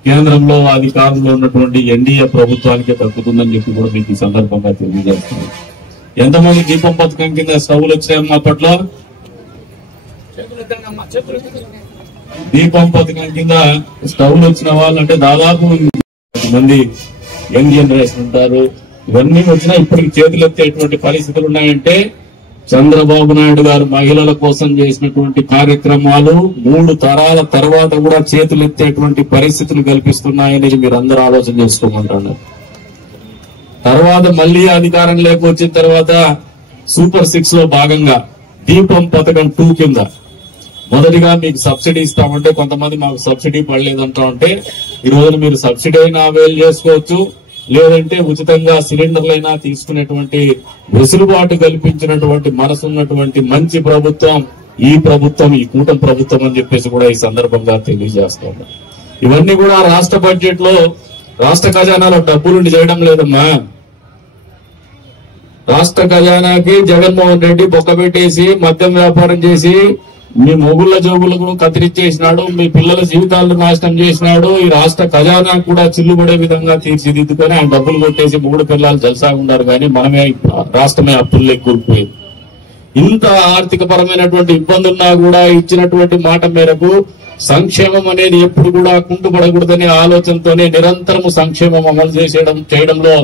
కేంద్రంలో అధికారంలో ఉన్నటువంటి ఎన్డీఏ ప్రభుత్వానికే దక్కుతుందని చెప్పి కూడా మీకు ఈ సందర్భంగా తెలియజేస్తున్నాను. ఎంతమంది దీపం పథకం కింద స్టవ్లు వచ్చాయమ్మా అప్పట్లో? దీపం పథకం కింద స్టవ్లు వచ్చిన వాళ్ళంటే దాదాపు మంది యంగ్ జనరేషన్ ఉంటారు. ఇవన్నీ వచ్చినా ఇప్పటికి చేతులు ఎత్తేటువంటి పరిస్థితులు ఉన్నాయంటే చంద్రబాబు నాయుడు గారు మహిళల కోసం చేసినటువంటి కార్యక్రమాలు 3 తరాల తర్వాత కూడా చేతులు ఎత్తేటువంటి పరిస్థితులు కల్పిస్తున్నాయనేది మీరు అందరూ ఆలోచన చేసుకోమంటున్నారు. తర్వాత మళ్లీ అధికారం వచ్చిన తర్వాత సూపర్ 6 లో భాగంగా దీపం పథకం 2 కింద మొదటిగా మీకు సబ్సిడీ ఇస్తామంటే, కొంతమంది మాకు సబ్సిడీ పడలేదంటా ఉంటే, ఈ రోజున మీరు సబ్సిడీ అయినా అవైల్ చేసుకోవచ్చు, లేదంటే ఉచితంగా సిలిండర్లైనా తీసుకునేటువంటి వెసులుబాటు కల్పించినటువంటి మనసున్నటువంటి మంచి ప్రభుత్వం ఈ ప్రభుత్వం, ఈ కూటమి ప్రభుత్వం అని చెప్పేసి కూడా ఈ సందర్భంగా తెలియజేస్తాం. ఇవన్నీ కూడా రాష్ట్ర బడ్జెట్ లో, రాష్ట్ర ఖజానాలో డబ్బులుండి చేయడం లేదమ్మా. రాష్ట్ర ఖజానాకి జగన్మోహన్ రెడ్డి బొక్కబెట్టేసి మద్యం వ్యాపారం చేసి మీ మొగుళ్ల జోగులకు కత్తిరించేసినాడు, మీ పిల్లల జీవితాలను నాశనం చేసినాడు. ఈ రాష్ట్ర ఖజానా కూడా చిల్లుబడే విధంగా తీర్చిదిద్దుకొని ఆయన డబ్బులు కొట్టేసి 3 పిల్లలు జలసాగా ఉన్నారు. కానీ మనమే రాష్ట్రమే అప్పుల్లో కూలిపోయింది. ఇంత ఆర్థిక పరమైనటువంటి ఇబ్బందున్నా కూడా ఇచ్చినటువంటి మాట మేరకు సంక్షేమం అనేది ఎప్పుడు కూడా కుంటుపడకూడదనే ఆలోచనతోనే నిరంతరము సంక్షేమం అమలు చేయడంలో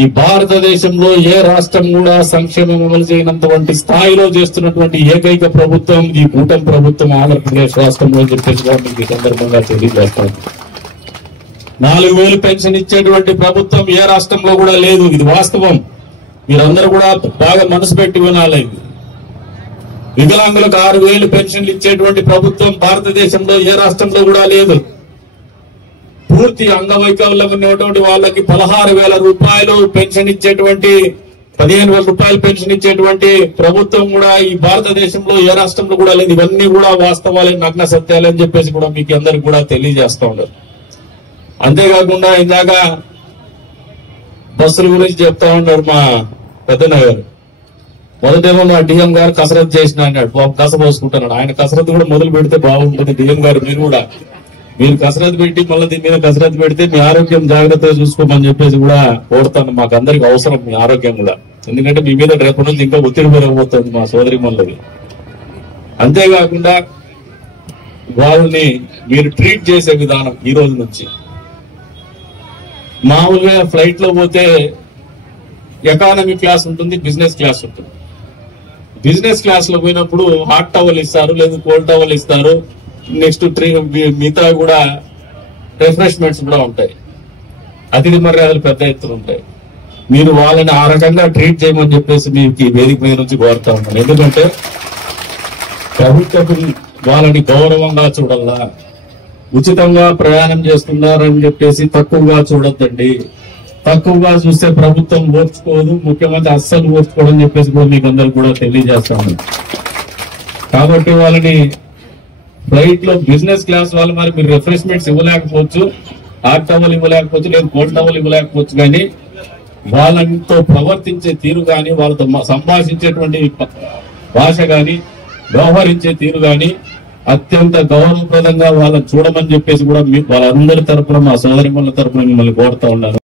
ఈ భారతదేశంలో ఏ రాష్ట్రం కూడా సంక్షేమం అమలు చేయనంతటువంటి స్థాయిలో చేస్తున్నటువంటి ఏకైక ప్రభుత్వం ఈ కూటమి ప్రభుత్వం ఆంధ్రప్రదేశ్ రాష్ట్రంలో చెప్పేసి మీకు ఈ సందర్భంగా తెలియజేస్తాను. 4,000 పెన్షన్ ఇచ్చేటువంటి ప్రభుత్వం ఏ రాష్ట్రంలో కూడా లేదు. ఇది వాస్తవం. మీరందరూ కూడా బాగా మనసు పెట్టి వినాలి. వికలాంగులకు 6,000 పెన్షన్లు ఇచ్చేటువంటి ప్రభుత్వం భారతదేశంలో ఏ రాష్ట్రంలో కూడా లేదు. పూర్తి అంగవైకల్యం ఉన్నటువంటి వాళ్ళకి 16,000 రూపాయలు పెన్షన్ ఇచ్చేటువంటి, 15,000 రూపాయలు పెన్షన్ ఇచ్చేటువంటి ప్రభుత్వం కూడా ఈ భారతదేశంలో ఏ రాష్ట్రంలో కూడా లేదు. ఇవన్నీ కూడా వాస్తవాలే, నగ్న సత్యాలని చెప్పేసి కూడా మీకు అందరికి కూడా తెలియజేస్తా ఉన్నారు. అంతేకాకుండా ఇందాక బస్సుల గురించి చెప్తా ఉన్నారు మా పెద్దన్న గారు. మొదటేమో మా డిఎం గారు కసరత్తు చేసిన అన్నాడు, కస పోసుకుంటున్నాడు. ఆయన కసరత్తు కూడా మొదలు పెడితే బాగుంటుంది. డిఎం గారు మీరు కసరత్తు పెట్టి మళ్ళీ దీని మీద కసరత్తు పెడితే మీ ఆరోగ్యం జాగ్రత్తగా చూసుకోమని చెప్పేసి కూడా కోరుతాను. మాకు అందరికి అవసరం మీ ఆరోగ్యం కూడా. ఎందుకంటే మీ మీద రేపటి నుంచి ఇంకా ఒత్తిడి పెరగబోతుంది మా సోదరి మళ్ళీ. అంతేకాకుండా వాళ్ళని మీరు ట్రీట్ చేసే విధానం ఈ రోజు నుంచి, మామూలుగా ఫ్లైట్ లో పోతే ఎకానమీ క్లాస్ ఉంటుంది, బిజినెస్ క్లాస్ ఉంటుంది. బిజినెస్ క్లాస్ లో పోయినప్పుడు హాట్ టవల్ ఇస్తారు, లేదా కోల్డ్ టవల్ ఇస్తారు. నెక్స్ట్ మిగతా కూడా రిఫ్రెష్మెంట్స్ కూడా ఉంటాయి. అతిథి మర్యాదలు పెద్ద ఎత్తున ఉంటాయి. మీరు వాళ్ళని ఆ రకంగా ట్రీట్ చేయమని చెప్పేసి మీకు ఈ వేదిక మీద నుంచి కోరుతా ఉన్నాను. ఎందుకంటే ప్రభుత్వం వాళ్ళని గౌరవంగా చూడాలా, ఉచితంగా ప్రయాణం చేస్తున్నారని చెప్పేసి తక్కువగా చూడొద్దండి. తక్కువగా చూస్తే ప్రభుత్వం ఓర్చుకోదు, ముఖ్యమంత్రి అస్సలు ఓర్చుకోవడం చెప్పేసి కూడా మీకు అందరు కూడా తెలియజేస్తాను. కాబట్టి వాళ్ళని ఫ్లైట్ లో బిజినెస్ క్లాస్ వాళ్ళు మరి మీరు రిఫ్రెష్మెంట్స్ ఇవ్వలేకపోవచ్చు, హాట్ టవల్ ఇవ్వలేకపోవచ్చు, లేదు కోల్డ్ టవల్ ఇవ్వలేకపోవచ్చు, కానీ వాళ్ళతో ప్రవర్తించే తీరు కానీ, వాళ్ళతో సంభాషించేటువంటి భాష కానీ, వ్యవహరించే తీరు కానీ అత్యంత గౌరవప్రదంగా వాళ్ళని చూడమని చెప్పేసి కూడా వాళ్ళందరి తరపున, మా సోదరిమణుల తరపున మిమ్మల్ని కోరుతా ఉన్నారు.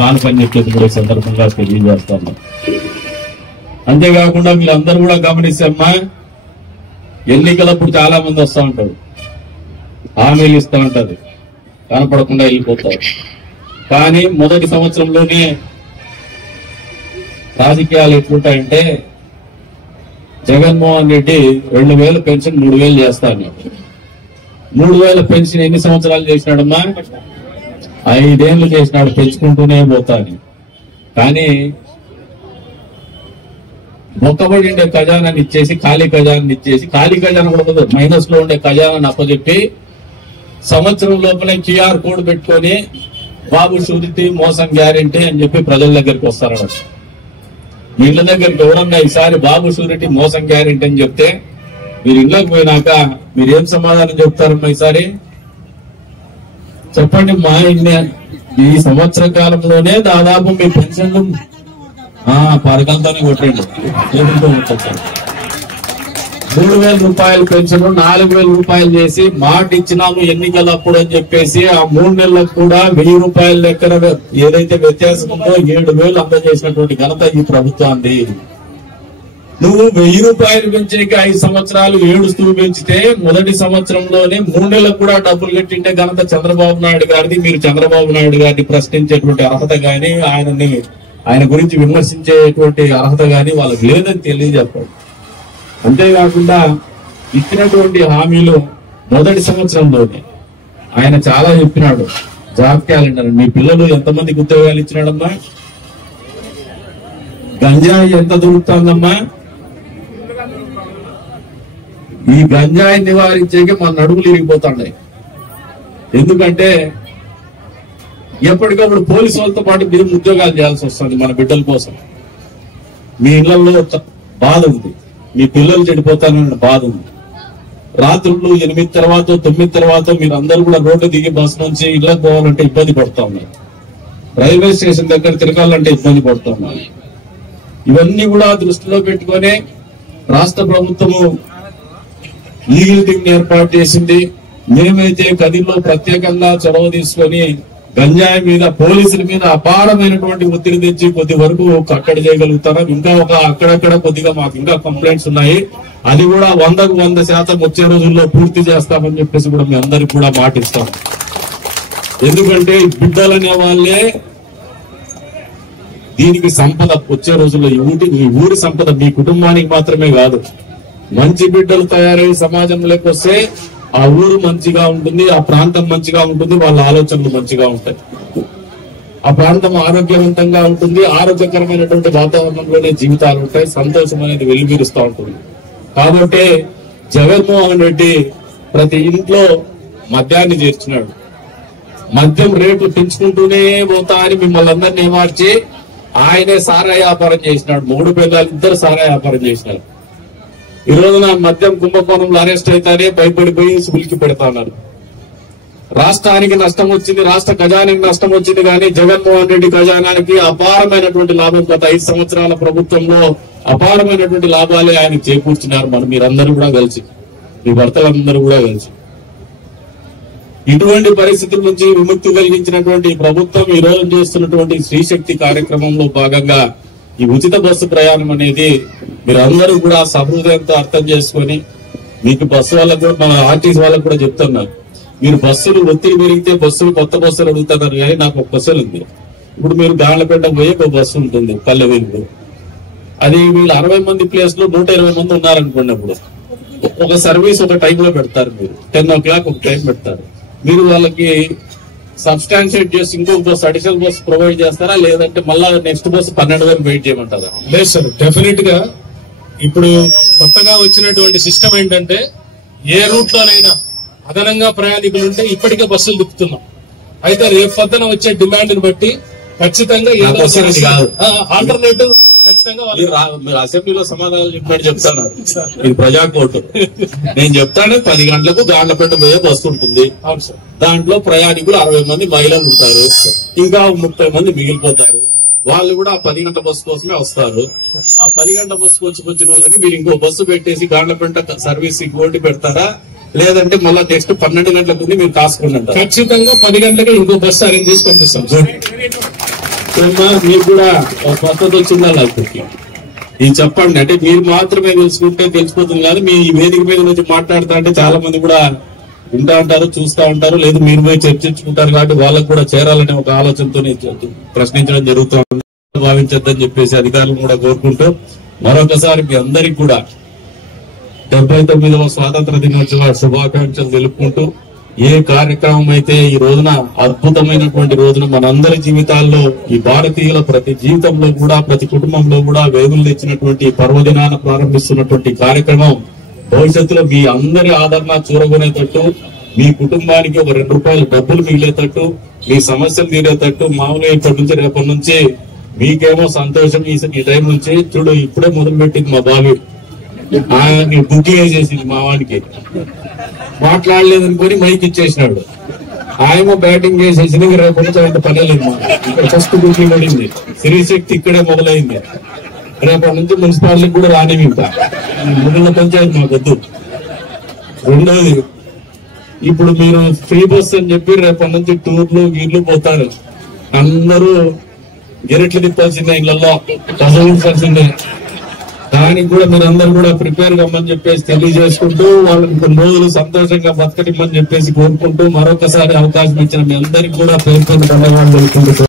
కానుకని చెప్పేసి కూడా సందర్భంగా తెలియజేస్తాను. అంతేకాకుండా మీరు అందరూ కూడా గమనిస్తామ్మా, ఎన్నికలప్పుడు చాలా మంది వస్తూ ఉంటారు, హామీలు ఇస్తూ ఉంటారు, కనపడకుండా వెళ్ళిపోతారు. కానీ మొదటి సంవత్సరంలోనే రాజకీయాలు ఎట్లుంటాయంటే, జగన్మోహన్ రెడ్డి 2000 పెన్షన్ 3000 చేస్తాను. 3000 పెన్షన్ ఎన్ని సంవత్సరాలు చేసినాడమ్మా? 5 ఏళ్లు చేసినాడు, పెంచుకుంటూనే పోతాను. కానీ మొక్కబడి ఉండే ఖజానాన్ని ఇచ్చేసి ఖాళీ ఖజానాన్ని ఇచ్చేసి, ఖాళీ ఖజానా కూడా మైనస్ లో ఉండే ఖజానాన్ని అప్పచెప్పి సంవత్సరం లోపలే క్యూఆర్ కోడ్ పెట్టుకొని బాబు షూరిటీ మోసం గ్యారెంటీ అని చెప్పి ప్రజల దగ్గరికి వస్తారన్నమాట. మీ ఇళ్ల దగ్గరికి ఎవరన్నా ఈసారి బాబు షూరిటీ మోసం గ్యారెంటీ అని చెప్తే మీరు ఇళ్ళకి పోయినాక మీరేం సమాధానం చెప్తారమ్మా? ఈసారి చెప్పండి. మా ఈ సంవత్సర కాలంలోనే దాదాపు మీ పెన్షన్లు పరకంతోనే కొట్టండి, 3000 రూపాయలు పెన్షన్ 4000 రూపాయలు చేసి మాట ఇచ్చినాము ఎన్నికలప్పుడు అని చెప్పేసి ఆ 3 నెలలకు కూడా 1000 రూపాయల లెక్కన ఏదైతే వ్యత్యాసం ఉందో 7000 అందజేసినటువంటి ఘనత ఈ ప్రభుత్వాన్ని. నువ్వు 1000 రూపాయలు పెంచేకి 5 సంవత్సరాలు ఏడుస్తూ పెంచితే మొదటి సంవత్సరంలోనే 3 నెలలకు కూడా డబ్బులు కట్టింటే ఘనత చంద్రబాబు నాయుడు గారిది. మీరు చంద్రబాబు నాయుడు గారిని ప్రశ్నించేటువంటి అర్హత గాని, ఆయన గురించి విమర్శించేటువంటి అర్హత గాని వాళ్ళకి లేదని తెలియజెప్పాడు. అంతేకాకుండా ఇచ్చినటువంటి హామీలు మొదటి సంవత్సరంలోనే ఆయన చాలా చెప్పినాడు. జాబ్ క్యాలెండర్, మీ పిల్లలు ఎంతమందికి ఉద్యోగాలు ఇచ్చినాడమ్మా? గంజాయి ఎంత దొరుకుతుందమ్మా? ఈ గంజాయి నివారించేకి మన నడుములు ఇరిగిపోతాయి. ఎందుకంటే ఎప్పటికప్పుడు పోలీసు వాళ్ళతో పాటు మీరు ఉద్యోగాలు చేయాల్సి వస్తుంది మన బిడ్డల కోసం. మీ ఇళ్లలో బాధ ఉంది, మీ పిల్లలు చెడిపోతానన్న బాధ ఉంది. రాత్రులు 8 తర్వాత 9 తర్వాత మీరు అందరూ కూడా రోడ్డు దిగి బస్సు నుంచి ఇళ్లకు పోవాలంటే ఇబ్బంది పడుతూ ఉన్నారు. రైల్వే స్టేషన్ దగ్గర తిరగాలంటే ఇబ్బంది పడుతూ ఉన్నారు. ఇవన్నీ కూడా దృష్టిలో పెట్టుకుని రాష్ట్ర ప్రభుత్వము లీగల్ టీమ్ ఏర్పాటు చేసింది. మేమైతే కదిలో ప్రత్యేకంగా చొరవ తీసుకొని గంజాయి మీద, పోలీసుల మీద అపారమైనటువంటి ఒత్తిడి తెచ్చి కొద్ది వరకు కట్టడి చేయగలుగుతారా. ఇంకా అక్కడక్కడ కొద్దిగా మాకు ఇంకా కంప్లైంట్స్ ఉన్నాయి. అది కూడా 100కు 100% వచ్చే రోజుల్లో పూర్తి చేస్తామని చెప్పేసి కూడా మీ అందరికి కూడా మాటిస్తాం. ఎందుకంటే బిడ్డలనే వాళ్ళే దీనికి సంపద. వచ్చే రోజుల్లో ఈ ఊరి సంపద మీ కుటుంబానికి మాత్రమే కాదు. మంచి బిడ్డలు తయారై సమాజంలోకి వస్తే ఆ ఊరు మంచిగా ఉంటుంది, ఆ ప్రాంతం మంచిగా ఉంటుంది, వాళ్ళ ఆలోచనలు మంచిగా ఉంటాయి, ఆ ప్రాంతం ఆరోగ్యవంతంగా ఉంటుంది, ఆరోగ్యకరమైనటువంటి వాతావరణంలోనే జీవితాలు ఉంటాయి, సంతోషం అనేది వెలువరిస్తూ ఉంటుంది. కాబట్టి జగన్మోహన్ రెడ్డి ప్రతి ఇంట్లో మద్యాన్ని చేర్చినాడు. మద్యం రేట్లు పెంచుకుంటూనే పోతా అని మిమ్మల్ని అందరినీ ఏమార్చి ఆయనే సారా వ్యాపారం చేసినాడు. 3 పిల్లలు ఇద్దరు సారా వ్యాపారం చేసినారు. ఈ రోజున మద్యం కుంభకోణంలో అరెస్ట్ అయితేనే భయపడిపోయి సులికి పెడతా ఉన్నారు. రాష్ట్రానికి నష్టం వచ్చింది, రాష్ట్ర ఖజానానికి నష్టం వచ్చింది, కానీ జగన్మోహన్ రెడ్డి ఖజానానికి అపారమైనటువంటి లాభం గత 5 సంవత్సరాల ప్రభుత్వంలో అపారమైనటువంటి లాభాలే ఆయన చేకూర్చున్నారు. మనం మీరందరూ కూడా కలిసి, మీ భర్తలందరూ కూడా కలిసి ఇటువంటి పరిస్థితుల నుంచి విముక్తి కలిగించినటువంటి ప్రభుత్వం ఈ రోజు చేస్తున్నటువంటి శ్రీశక్తి కార్యక్రమంలో భాగంగా ఈ ఉచిత బస్సు ప్రయాణం అనేది మీరందరూ కూడా సహృదయంతో అర్థం చేసుకొని, మీకు బస్సు వాళ్ళకు కూడా మన ఆర్టీసీ వాళ్ళకు కూడా చెప్తున్నారు, మీరు బస్సులు ఒత్తిడి పెరిగితే బస్సులు కొత్త బస్సులు అడుగుతున్నారు, కానీ నాకు ఒక బస్సులు ఉంది. ఇప్పుడు మీరు గాండ్లపేట పోయే ఒక బస్సు ఉంటుంది పల్లె వెలుగు, అది వీళ్ళు 60 మంది ప్లేస్ లో 120 మంది ఉన్నారనుకున్నప్పుడు ఒక సర్వీస్ ఒక టైంలో పెడతారు. మీరు 10 o'clock ఒక టైం పెడతారు. మీరు వాళ్ళకి సబ్స్టాన్షియేట్ చేసి ఇంకొక బస్సు అడిషనల్ బస్సు ప్రొవైడ్ చేస్తారా, లేదంటే మళ్ళా నెక్స్ట్ బస్సు 12 వరకు వెయిట్ చేయమంటారా? లేదు సార్, డెఫినెట్ గా ఇప్పుడు కొత్తగా వచ్చినటువంటి సిస్టమ్ ఏంటంటే ఏ రూట్ లోనైనా అదనంగా ప్రయాణికులు ఉంటే ఇప్పటికే బస్సులు తిప్పుతున్నాం. అయితే రేపు పొద్దున వచ్చే డిమాండ్ ని బట్టి ఖచ్చితంగా ఆల్టర్నేటివ్ ఖచ్చితంగా మీరు అసెంబ్లీలో సమాధానాలు చెప్పినట్టు చెప్తున్నారు. ఇది ప్రజా కోర్టు. నేను చెప్తాను 10 గంటలకు గాండ్లపేట పోయే బస్సు ఉంటుంది. అవును సార్, దాంట్లో ప్రయాణికులు 60 మంది మహిళలు ఉంటారు, ఇంకా 30 మంది మిగిలిపోతారు. వాళ్ళు కూడా ఆ 10 గంటల బస్సు కోసమే వస్తారు. ఆ 10 గంటల బస్సు వచ్చిన వాళ్ళకి మీరు ఇంకో బస్సు పెట్టేసి గాండ్లపేట సర్వీస్ ఓటి పెడతారా, లేదంటే మళ్ళా నెక్స్ట్ 12 గంటల ముందు మీరు కాసుకుని అంటారు? ఖచ్చితంగా 10 గంటలకి ఇంకో బస్సు అరేంజ్ చేసి పంపిస్తాం. మీకు కూడా ఒక పద్ధతి వచ్చిందా లేకపోతే ఇది చెప్పండి. అంటే మీరు మాత్రమే తెలుసుకుంటే తెలిసిపోతుంది కాదు, మీ వేదిక మీద నుంచి మాట్లాడుతా అంటే చాలా మంది కూడా వింటా ఉంటారు, చూస్తా ఉంటారు, లేదు మీరు పోయి చర్చించుకుంటారు. కాబట్టి వాళ్ళకు కూడా చేరాలనే ఒక ఆలోచనతో ప్రశ్నించడం జరుగుతుంది. భావించద్దని చెప్పేసి అధికారులు కూడా కోరుకుంటూ మరొకసారి మీ అందరికి కూడా 79వ స్వాతంత్ర దినోత్సవ శుభాకాంక్షలు తెలుపుకుంటూ, ఏ కార్యక్రమం అయితే ఈ రోజున అద్భుతమైనటువంటి రోజున మనందరి జీవితాల్లో, ఈ భారతీయుల ప్రతి జీవితంలో కూడా, ప్రతి కుటుంబంలో కూడా వేగులు తెచ్చినటువంటి పర్వదినాన ప్రారంభిస్తున్నటువంటి కార్యక్రమం భవిష్యత్తులో మీ అందరి ఆదరణ చూరగొనేటట్టు, మీ కుటుంబానికి ఒక 2 రూపాయలు డబ్బులు మిగిలేటట్టు, మీ సమస్యలు తీరేటట్టు, మామూలుగా ఇప్పటి నుంచి రేపటి నుంచి మీకేమో సంతోషం. ఈ టైం నుంచి చూడు ఇప్పుడే మొదలు పెట్టింది మా బాబు, ఆయన బుకింగ్ వేసేసింది మా వాడికి, మాట్లాడలేదనుకొని మైక్ ఇచ్చేసినాడు. ఆయన బ్యాటింగ్ చేసేసింది. రేపు నుంచి అంత పనిలేదు. మా ఇక్కడ ఫస్ట్ బుకింగ్ పడింది, శ్రీశక్తి ఇక్కడే మొదలైంది. రేపటి నుంచి మున్సిపాలిటీకి కూడా రానివి, ఇంకా మిగిలిన పంచాయతీ మాకొద్దు. రెండోది, ఇప్పుడు మీరు ఫ్రీ బస్ అని చెప్పి రేపటి నుంచి టూర్లు గీర్లు పోతారు. అందరూ గెరెట్లు తిప్పాల్సిందే, ఇళ్లలో చదువుకోవాల్సిందే. దానికి కూడా మీరందరూ కూడా ప్రిపేర్ కమ్మని చెప్పేసి తెలియజేసుకుంటూ, వాళ్ళకి కొన్ని రోజులు సంతోషంగా బతకనిమ్మని చెప్పేసి కోరుకుంటూ, మరొకసారి అవకాశం ఇచ్చిన మీ అందరికీ కూడా పేర్కొన్న ధన్యవాదాలు తెలుపుకుంటూ